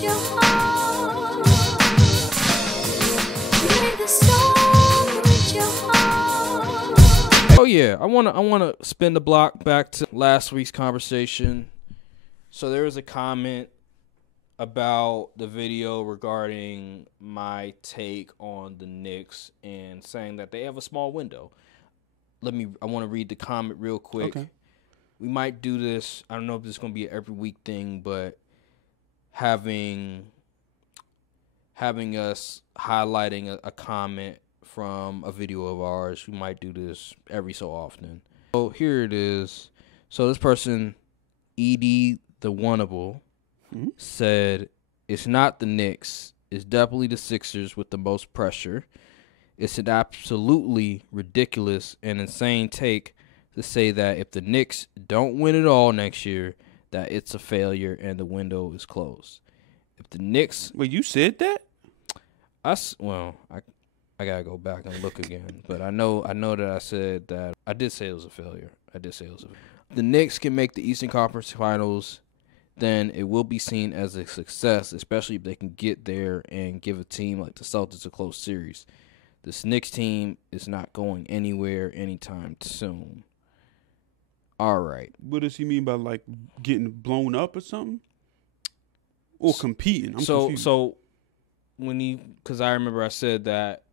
with your heart. Play the song with your heart. Oh yeah, I wanna spin the block back to last week's conversation. So there was a comment about the video regarding my take on the Knicks and saying that they have a small window. I want to read the comment real quick. Okay. We might do this. I don't know if this is going to be an every week thing, but having us highlighting a comment from a video of ours, we might do this every so often. So here it is. So this person, Edie the Oneable, said, it's not the Knicks. It's definitely the Sixers with the most pressure. It's an absolutely ridiculous and insane take to say that if the Knicks don't win it all next year, that it's a failure and the window is closed. If the Knicks... Wait, you said that? I got to go back and look again. But I know that I said that. I did say it was a failure. If the Knicks can make the Eastern Conference Finals, then it will be seen as a success, especially if they can get there and give a team like the Celtics a close series. This Knicks team is not going anywhere anytime soon. All right. What does he mean by, like, getting blown up or something? Or competing? I'm confused. So because I remember I said that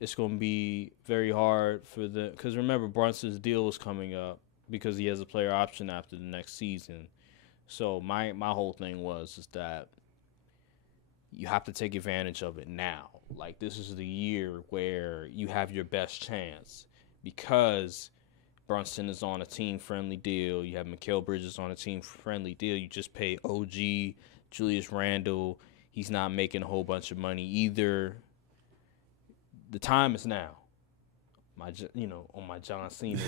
it's going to be very hard for because remember, Brunson's deal is coming up because he has a player option after the next season. So my whole thing is that you have to take advantage of it now. Like, this is the year where you have your best chance because Brunson is on a team-friendly deal. You have Mikal Bridges on a team-friendly deal. You just pay OG, Julius Randle. He's not making a whole bunch of money either. The time is now. On my John Cena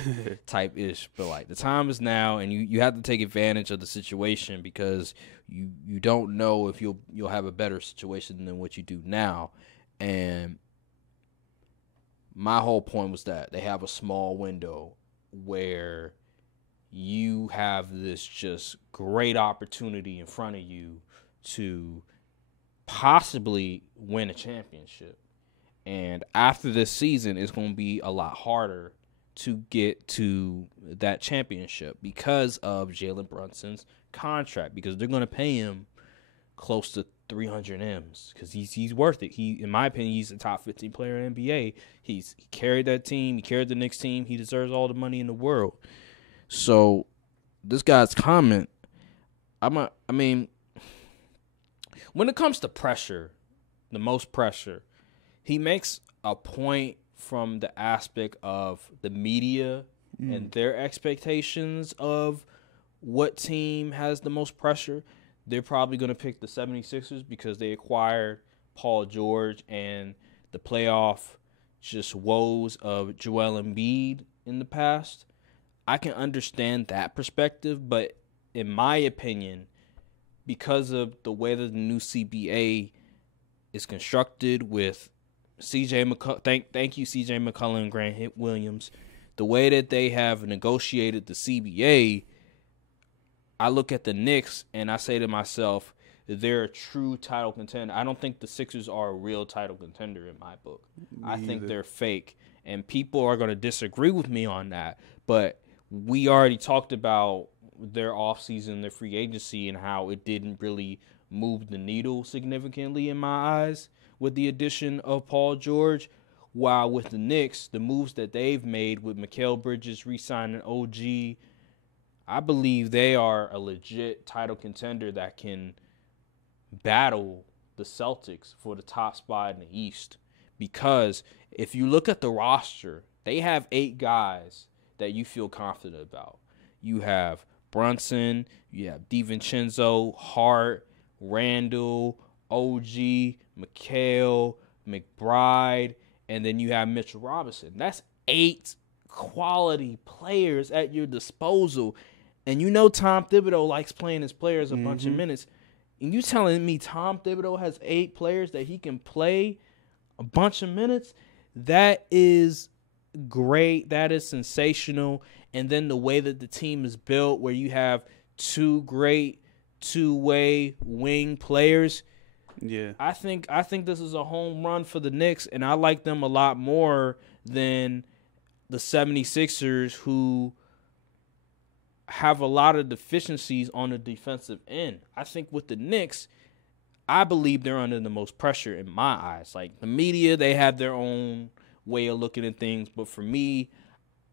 type ish, but like the time is now, and you have to take advantage of the situation because you don't know if you'll have a better situation than what you do now. And my whole point was that they have a small window where you have this just great opportunity in front of you to possibly win a championship. And after this season, it's going to be a lot harder to get to that championship because of Jalen Brunson's contract, because they're going to pay him close to 300 M's because he's worth it. In my opinion, he's a top 15 player in the NBA. He carried that team. He carried the Knicks team. He deserves all the money in the world. So this guy's comment, when it comes to pressure, the most pressure, he makes a point from the aspect of the media and their expectations of what team has the most pressure. They're probably going to pick the 76ers because they acquired Paul George and the playoff just woes of Joel Embiid in the past. I can understand that perspective, but in my opinion, because of the way that the new CBA is constructed with CJ McCollum, thank you CJ McCollum and Grant Williams, the way that they have negotiated the CBA, I look at the Knicks and I say to myself, they're a true title contender. I don't think the Sixers are a real title contender in my book. I think they're fake, and people are going to disagree with me on that. But we already talked about their offseason, their free agency, and how it didn't really move the needle significantly in my eyes with the addition of Paul George. While with the Knicks, the moves that they've made with Mikal Bridges re-signing OG, I believe they are a legit title contender that can battle the Celtics for the top spot in the East. Because if you look at the roster, they have 8 guys that you feel confident about. You have Brunson, you have DiVincenzo, Hart, Randall, OG, Mikal, McBride, and then you have Mitchell Robinson. That's 8 quality players at your disposal. And you know Tom Thibodeau likes playing his players a bunch of minutes. And you telling me Tom Thibodeau has 8 players that he can play a bunch of minutes? That is great. That is sensational. And then the way that the team is built, where you have 2 great two-way wing players, Yeah. I think this is a home run for the Knicks, and I like them a lot more than the 76ers, who have a lot of deficiencies on the defensive end. I think with the Knicks, I believe they're under the most pressure in my eyes. Like, the media, they have their own way of looking at things, but for me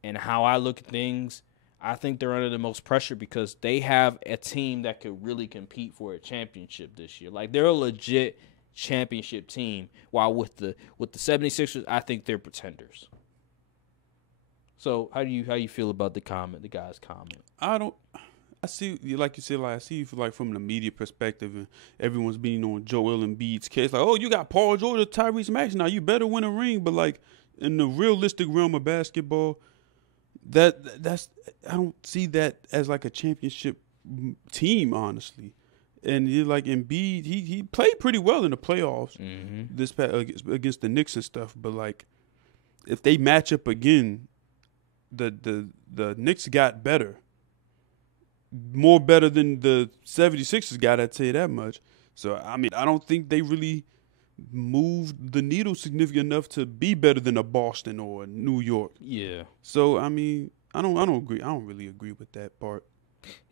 and how I look at things, I think they're under the most pressure because they have a team that could really compete for a championship this year. Like, they're a legit championship team, while with the 76ers, I think they're pretenders. So how do you feel about the guy's comment? I see, like you said, like I see like from the media perspective, and everyone's being on Joel Embiid's case. Like, oh, you got Paul George, Tyrese Maxey, now you better win a ring. But like in the realistic realm of basketball, that's I don't see that as like a championship team, honestly. And you like Embiid, he played pretty well in the playoffs this against the Knicks and stuff. But like, if they match up again, the Knicks got better. More better than the 76ers got, I'd say that much. So, I mean, I don't think they really moved the needle significant enough to be better than a Boston or a New York. Yeah. So, I mean, I don't agree. I don't really agree with that part.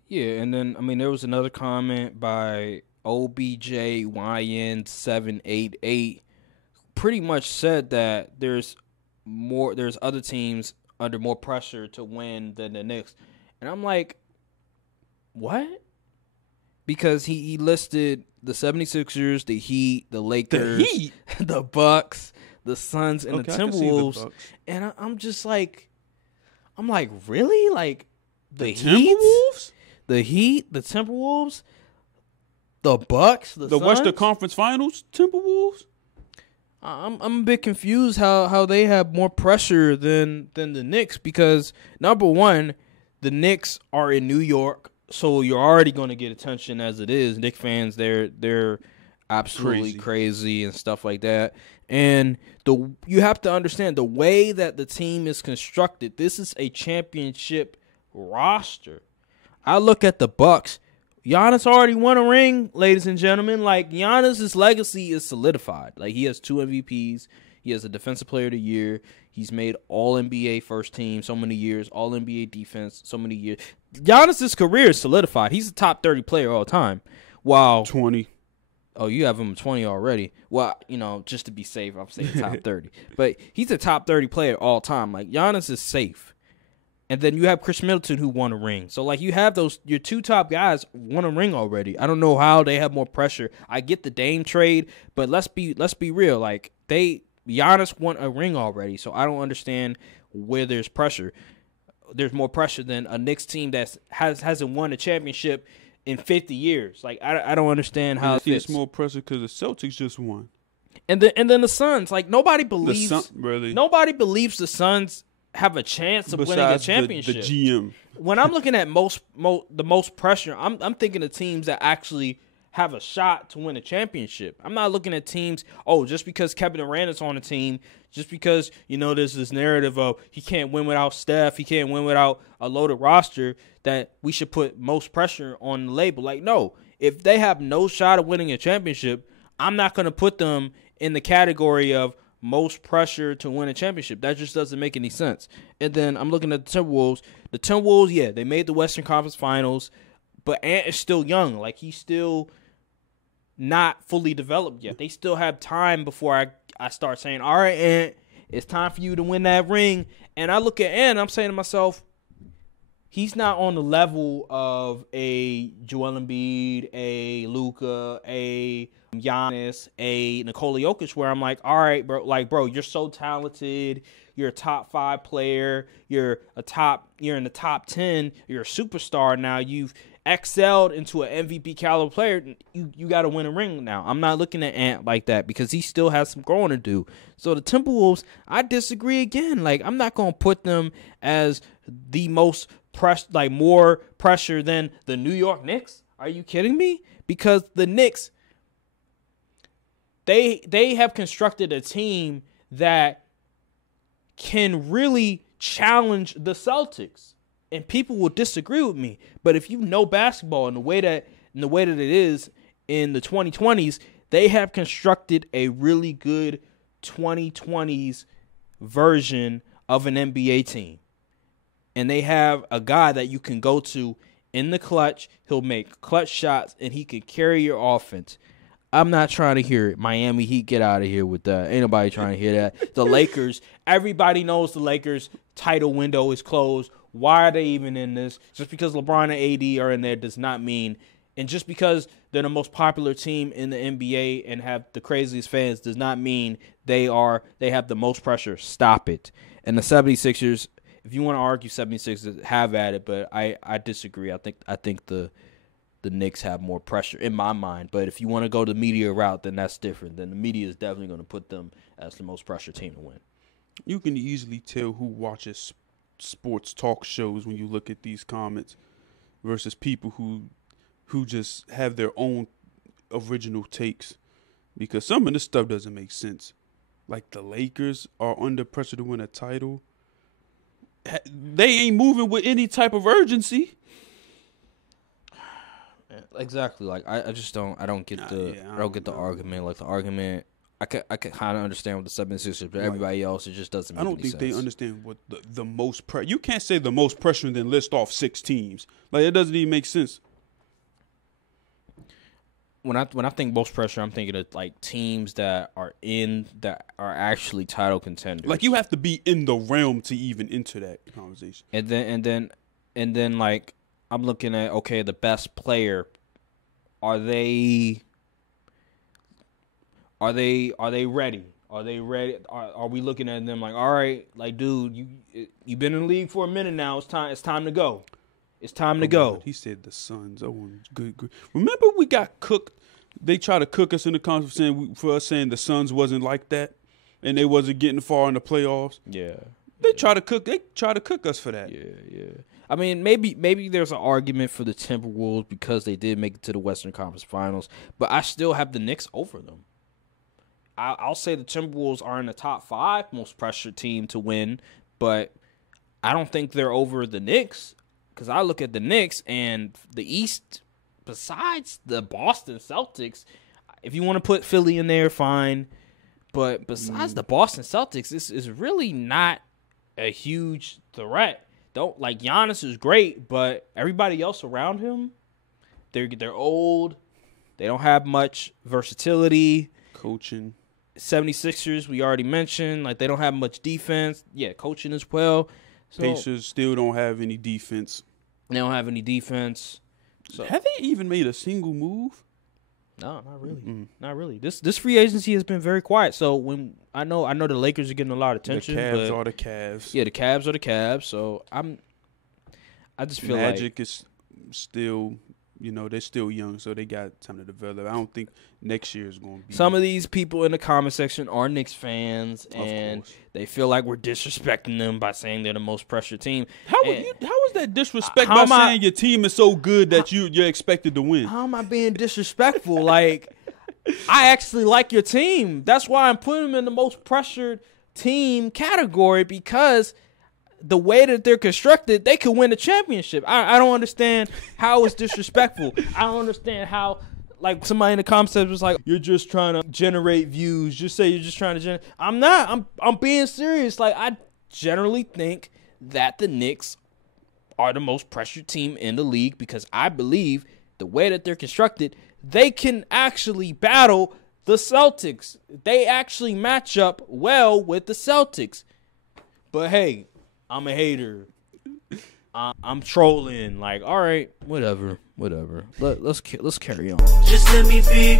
Yeah, and then, I mean, there was another comment by OBJYN788. Pretty much said that there's other teams under more pressure to win than the Knicks. And I'm like, what? Because he listed the 76ers, the Heat, the Lakers, the Bucks, the Suns, and the Timberwolves. And I'm just like, really? Like, the Timberwolves? The Heat, the Timberwolves, the Bucks, the Suns? Western Conference Finals Timberwolves? I'm a bit confused how they have more pressure than the Knicks, because number one, the Knicks are in New York, so you're already going to get attention as it is. Knicks fans, they're absolutely crazy and stuff like that. And you have to understand the way that the team is constructed. This is a championship roster. I look at the Bucks. Giannis already won a ring, ladies and gentlemen. Like, Giannis's legacy is solidified. Like, he has 2 MVPs. He has a Defensive Player of the Year. He's made All-NBA first team so many years, All-NBA defense so many years. Giannis's career is solidified. He's a top 30 player all time. While 20. Oh, you have him 20 already. Well, just to be safe, I'm saying top 30. But he's a top 30 player all time. Like, Giannis is safe. And then you have Chris Middleton, who won a ring. So, like, you have your 2 top guys won a ring already. I don't know how they have more pressure. I get the Dame trade, but let's be real. Like, Giannis won a ring already, so I don't understand where there's pressure. There's more pressure than a Knicks team that hasn't won a championship in 50 years. Like, I don't understand how it's more pressure because the Celtics just won. And then the Suns. Like, nobody believes the Suns have a chance of winning a championship. The GM. When I'm looking at the most pressure, I'm thinking of teams that actually have a shot to win a championship. I'm not looking at teams, just because Kevin Durant is on the team, just because, there's this narrative of he can't win without Steph, he can't win without a loaded roster, that we should put most pressure on the label. Like, no, if they have no shot of winning a championship, I'm not going to put them in the category of most pressure to win a championship. That just doesn't make any sense. And then I'm looking at the Timberwolves. The Timberwolves, yeah, they made the Western Conference Finals, but Ant is still young. Like, he's still not fully developed yet. They still have time before I start saying, all right, Ant, it's time for you to win that ring. And I look at Ant and I'm saying to myself, he's not on the level of a Joel Embiid, a Luka, a Giannis, a Nikola Jokic, where I'm like, all right, bro, you're so talented. You're a top 5 player. You're in the top 10. You're a superstar now. You've excelled into an MVP caliber player. You got to win a ring now. I'm not looking at Ant like that because he still has some growing to do. So the Timberwolves, I disagree again. Like, I'm not going to put them as the most more pressure than the New York Knicks. Are you kidding me? Because the Knicks, they have constructed a team that can really challenge the Celtics. And people will disagree with me. But if you know basketball in the way that it is in the 2020s, They have constructed a really good 2020s version of an NBA team. And they have a guy that you can go to in the clutch. He'll make clutch shots, and he can carry your offense. I'm not trying to hear it. Miami Heat, get out of here with that. Ain't nobody trying to hear that. The Lakers, everybody knows the Lakers' title window is closed. Why are they even in this? Just because LeBron and AD are in there does not mean, and just because they're the most popular team in the NBA and have the craziest fans does not mean they have the most pressure. Stop it. And the 76ers, if you want to argue 76ers, have at it, but I disagree. I think the Knicks have more pressure in my mind. But if you want to go the media route, then that's different. Then the media is definitely going to put them as the most pressure team to win. You can easily tell who watches sports talk shows when you look at these comments versus people who just have their own original takes, because some of this stuff doesn't make sense. Like the Lakers are under pressure to win a title. They ain't moving with any type of urgency. Exactly. Like I just don't get the argument. Like the argument, I can kind of understand with the 76ers, but everybody else, it just doesn't make any sense. I don't think they understand what the most pressure. You can't say the most pressure and then list off 6 teams. Like it doesn't even make sense. When I think most pressure, I'm thinking of like teams that are actually title contenders. Like you have to be in the realm to even enter that conversation. And then like I'm looking at, okay, the best player, are they ready? Are they ready? Are we looking at them like, all right, like dude, you've been in the league for a minute now. It's time to go. It's time to go. He said the Suns. Oh, good. Remember we got cooked? They tried to cook us in the conference saying the Suns wasn't like that, and they wasn't getting far in the playoffs. Yeah. They try to cook us for that. Yeah. I mean, maybe there's an argument for the Timberwolves because they did make it to the Western Conference Finals, but I still have the Knicks over them. I'll say the Timberwolves are in the top 5 most pressured team to win, but I don't think they're over the Knicks. Because I look at the Knicks and the East, besides the Boston Celtics, if you want to put Philly in there, fine. But besides the Boston Celtics, this is really not a huge threat. Like Giannis is great, but everybody else around him, they're old. They don't have much versatility. Coaching. 76ers, we already mentioned. Like they don't have much defense. Yeah, coaching as well. So, Pacers still don't have any defense. They don't have any defense. So. Have they even made a single move? No, not really. Mm-mm. Not really. This free agency has been very quiet. So when I know the Lakers are getting a lot of attention. The Cavs are the Cavs. Yeah, the Cavs are the Cavs. So I just feel Magic is still, they're still young, so they got time to develop. I don't think next year is going to be. Some of these people in the comment section are Knicks fans, and they feel like we're disrespecting them by saying they're the most pressured team. How is that disrespect by saying your team is so good that you're expected to win? How am I being disrespectful? Like, I actually like your team. That's why I'm putting them in the most pressured team category, because the way that they're constructed, they could win a championship. I don't understand how it's disrespectful. I don't understand how, like, somebody in the comments was like, you're just trying to generate views. Just say you're just trying to generate. I'm not. I'm being serious. Like, I generally think that the Knicks are the most pressured team in the league, because I believe the way that they're constructed, they can actually battle the Celtics. They actually match up well with the Celtics. But, hey, I'm a hater. I'm trolling. Like, all right, whatever. Let's carry on. Just let me be.